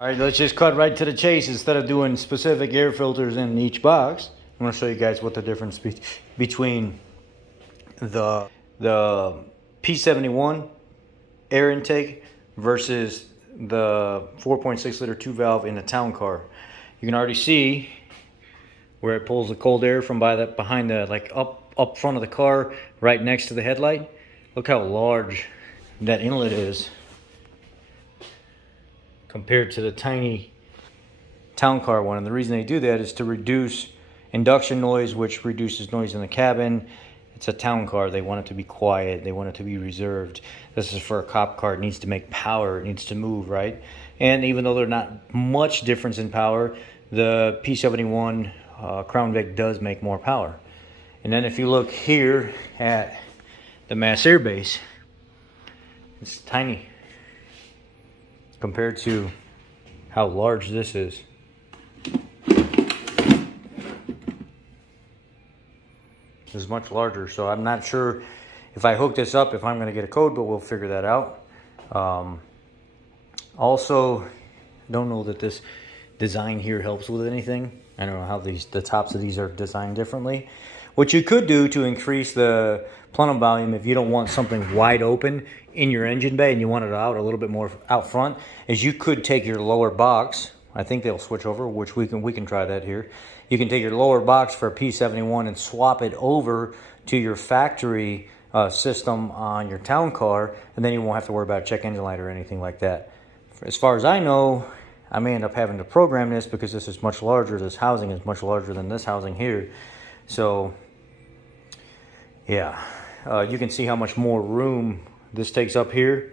All right, let's just cut right to the chase. Instead of doing specific air filters in each box, I'm going to show you guys what the difference between the P71 air intake versus the 4.6 liter 2 valve in a town car. You can already see where it pulls the cold air from behind the, like up front of the car, right next to the headlight. Look how large that inlet is compared to the tiny town car one. And the reason they do that is to reduce induction noise, which reduces noise in the cabin. It's a town car. They want it to be quiet. They want it to be reserved. This is for a cop car. It needs to make power. It needs to move, right? And even though there's not much difference in power, the P71 Crown Vic does make more power. And then if you look here at the mass air base, it's tiny compared to how large this is. This is much larger, so I'm not sure if I hook this up if I'm going to get a code, but we'll figure that out. Also, don't know that this design here helps with anything. I don't know how the tops of these are designed differently. What you could do to increase the plenum volume, if you don't want something wide open in your engine bay and you want it out a little bit more out front, is you could take your lower box. I think they'll switch over, which we can try that here. You can take your lower box for a P71 and swap it over to your factory system on your town car, and then you won't have to worry about check engine light or anything like that. As far as I know, I may end up having to program this because this is much larger. This housing is much larger than this housing here. So, yeah, you can see how much more room this takes up here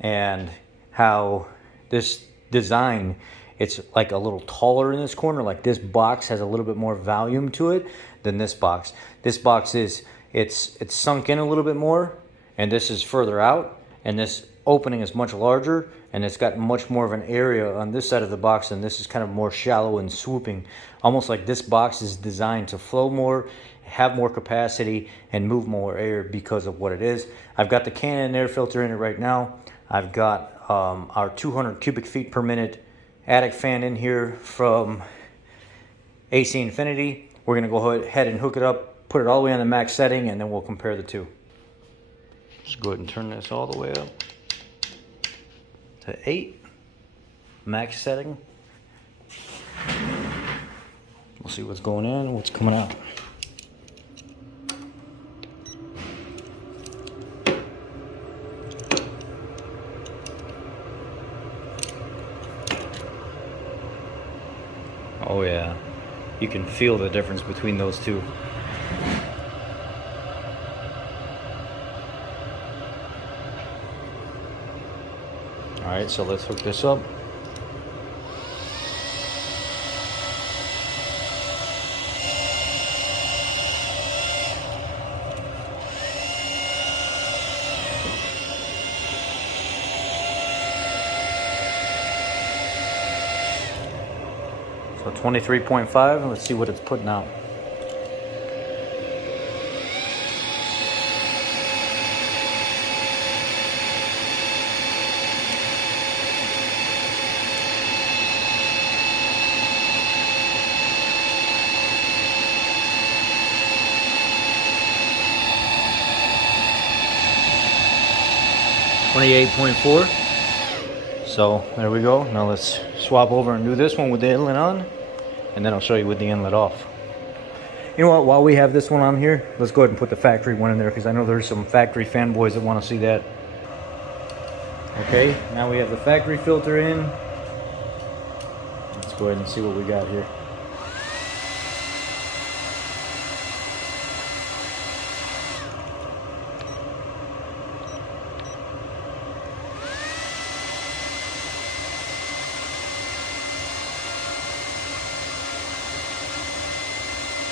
and how this design, it's like a little taller in this corner. Like this box has a little bit more volume to it than this box. This box is, it's sunk in a little bit more, and this is further out, and this opening is much larger, and it's got much more of an area on this side of the box, and this is kind of more shallow and swooping. Almost like this box is designed to flow more, have more capacity, and move more air because of what it is. I've got the Canon air filter in it right now. I've got our 200 cubic feet per minute attic fan in here from AC Infinity. We're going to go ahead and hook it up, put it all the way on the max setting, and then we'll compare the two. Just go ahead and turn this all the way up to 8, max setting. We'll see what's going in and what's coming out. Oh yeah, you can feel the difference between those two. All right, so let's hook this up. So 23.5, let's see what it's putting out. .4. So there we go. Now let's swap over and do this one with the inlet on, and then I'll show you with the inlet off. You know what, while we have this one on here, let's go ahead and put the factory one in there, because I know there's some factory fanboys that want to see that. Okay, now we have the factory filter in. Let's go ahead and see what we got here.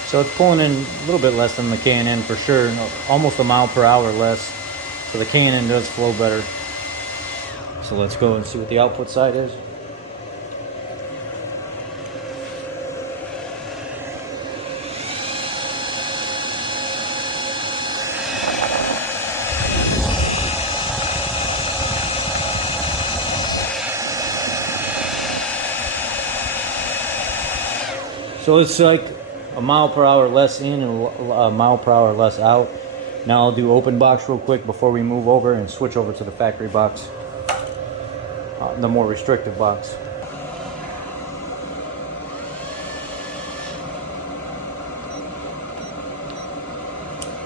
So it's pulling in a little bit less than the K&N for sure, almost a mile per hour less. So the K&N does flow better. So let's go and see what the output side is. So it's like a mile per hour less in and a mile per hour less out. Now I'll do open box real quick before we move over and switch over to the factory box, the more restrictive box.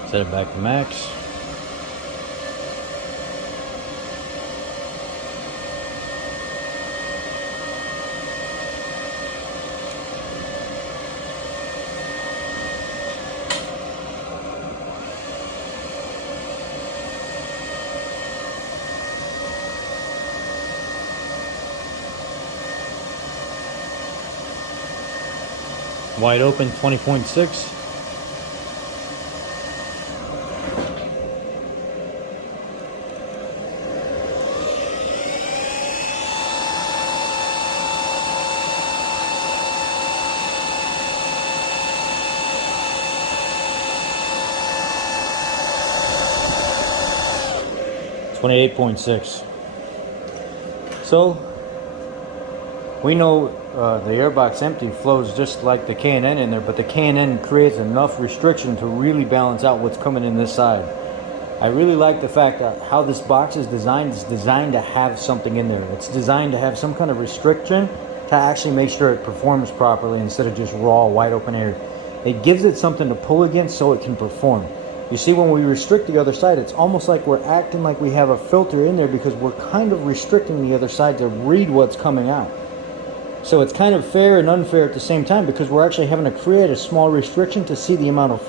Set it back to max. Wide open 20.6. .6. So we know the airbox empty flows just like the K&N in there, but the K&N creates enough restriction to really balance out what's coming in this side. I really like the fact that how this box is designed. It's designed to have something in there. It's designed to have some kind of restriction to actually make sure it performs properly instead of just raw wide open air. It gives it something to pull against so it can perform. You see, when we restrict the other side, it's almost like we're acting like we have a filter in there because we're kind of restricting the other side to read what's coming out. So it's kind of fair and unfair at the same time because we're actually having to create a small restriction to see the amount of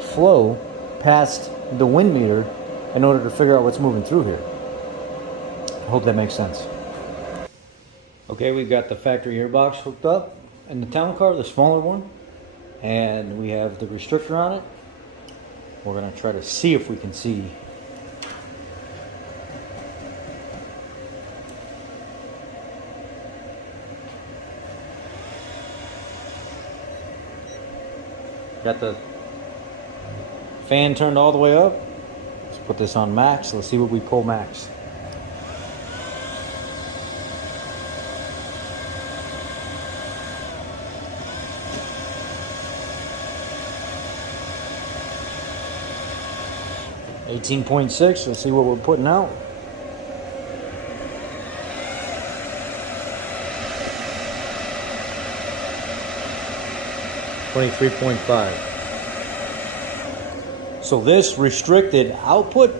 flow past the wind meter in order to figure out what's moving through here. I hope that makes sense. Okay, we've got the factory airbox hooked up in the town car, the smaller one, and we have the restrictor on it. We're going to try to see if we can see. Got the fan turned all the way up. Let's put this on max. Let's see what we pull max. .6. Let's see what we're putting out. .5. So this restricted output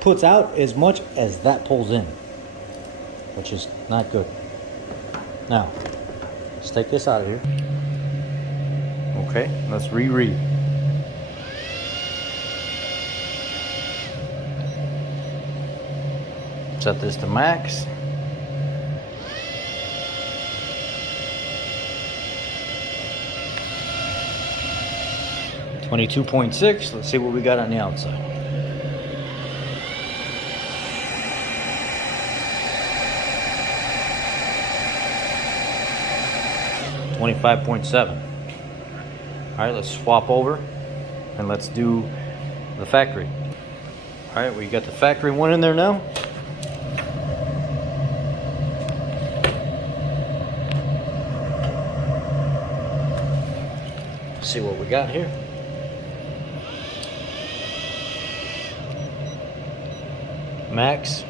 puts out as much as that pulls in, which is not good. Now, let's take this out of here. Okay, let's reread. Set this to max. .6. Let's see what we got on the outside. .7. All right, let's swap over and let's do the factory. All right, we got the factory one in there now. See what we got here. Max.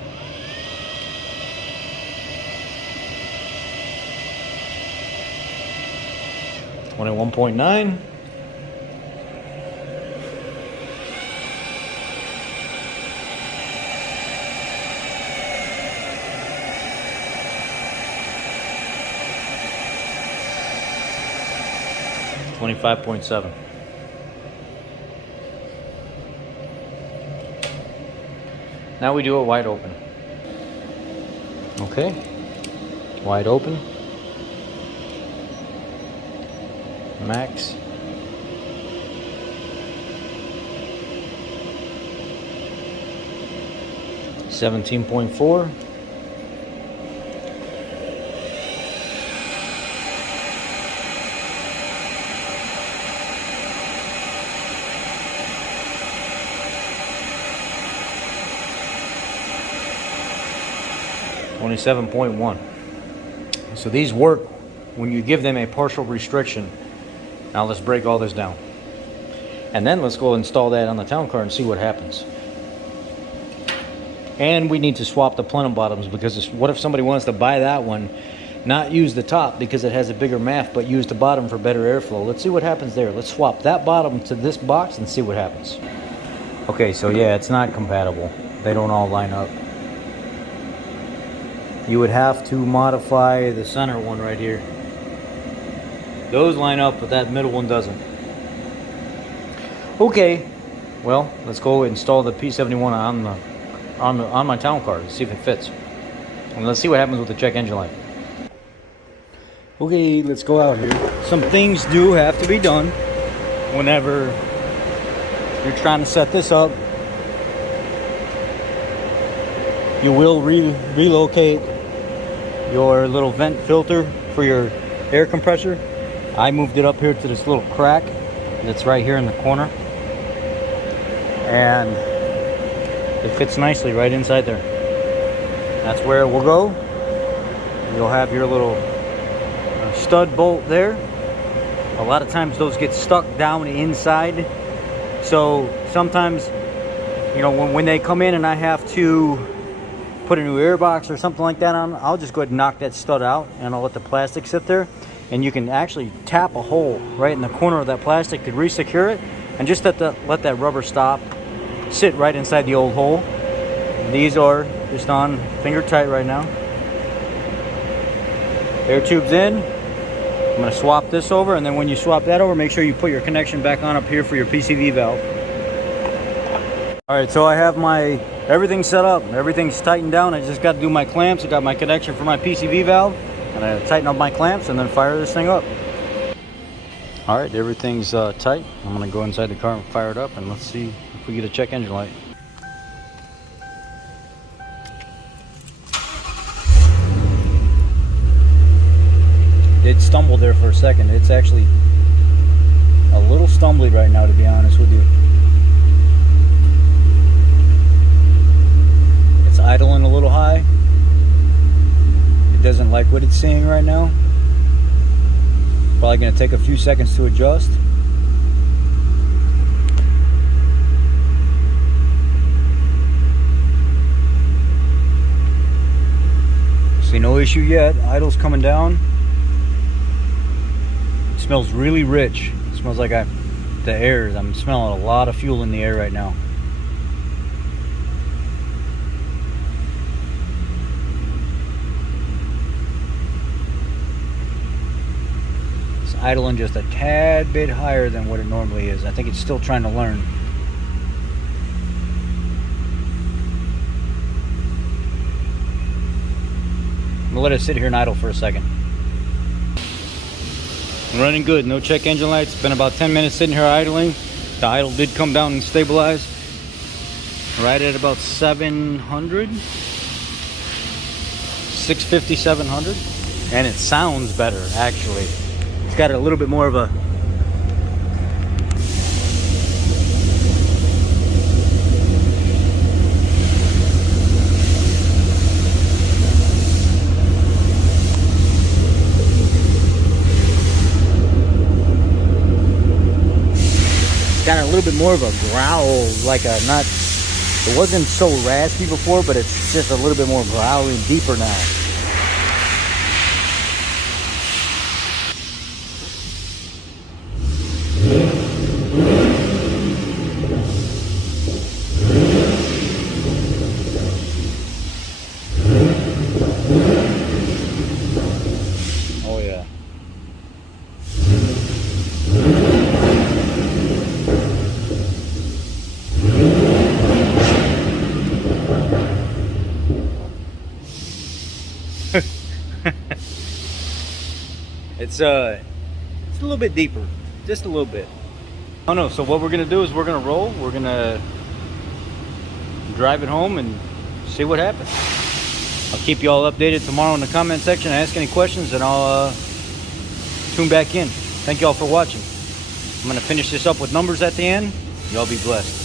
.9. .7. Now we do it wide open. Okay, wide open. Max. .4. .7.1. So these work when you give them a partial restriction. Now let's break all this down. And then let's go install that on the town car and see what happens. And we need to swap the plenum bottoms, because what if somebody wants to buy that one, not use the top because it has a bigger mouth, but use the bottom for better airflow. Let's see what happens there. Let's swap that bottom to this box and see what happens. Okay, so yeah, it's not compatible. They don't all line up. You would have to modify the center one right here. Those line up, but that middle one doesn't. Okay, well, let's go install the P71 on my town car and see if it fits. And let's see what happens with the check engine light. Okay, let's go out here. Some things do have to be done whenever you're trying to set this up. You will relocate your little vent filter for your air compressor. I moved it up here to this little crack that's right here in the corner, and it fits nicely right inside there. That's where it will go. You'll have your little stud bolt there. A lot of times those get stuck down inside, so sometimes, you know, when they come in and I have to put a new AirBox or something like that on, I'll just go ahead and knock that stud out and I'll let the plastic sit there. And you can actually tap a hole right in the corner of that plastic to re-secure it, and just let that rubber stop sit right inside the old hole. These are just on finger tight right now. Air tube's in. I'm going to swap this over, and then when you swap that over, make sure you put your connection back on up here for your PCV valve. Alright, so I have everything set up. Everything's tightened down. I just got to do my clamps. I got my connection for my PCV valve. And I tighten up my clamps and then fire this thing up. Alright, everything's tight. I'm going to go inside the car and fire it up, and let's see if we get a check engine light. It stumbled there for a second. It's actually a little stumbly right now, to be honest with you. It's idling a little high. Doesn't like what it's seeing right now. Probably going to take a few seconds to adjust. See, no issue yet. Idle's coming down. It smells really rich. It smells like the air. I'm smelling a lot of fuel in the air right now. Idling just a tad bit higher than what it normally is. I think it's still trying to learn. I'm gonna let it sit here and idle for a second. Running good, no check engine lights. Been about 10 minutes sitting here idling. The idle did come down and stabilize. Right at about 700. 650, 700. And it sounds better, actually. It's got a little bit more of a growl, like a not. It wasn't so raspy before, but it's just a little bit more growly and deeper now. It's a little bit deeper, just a little bit. Oh no, so what we're gonna do is we're gonna roll, we're gonna drive it home and see what happens. I'll keep you all updated tomorrow in the comment section. Ask any questions and I'll tune back in. Thank you all for watching. I'm gonna finish this up with numbers at the end. Y'all be blessed.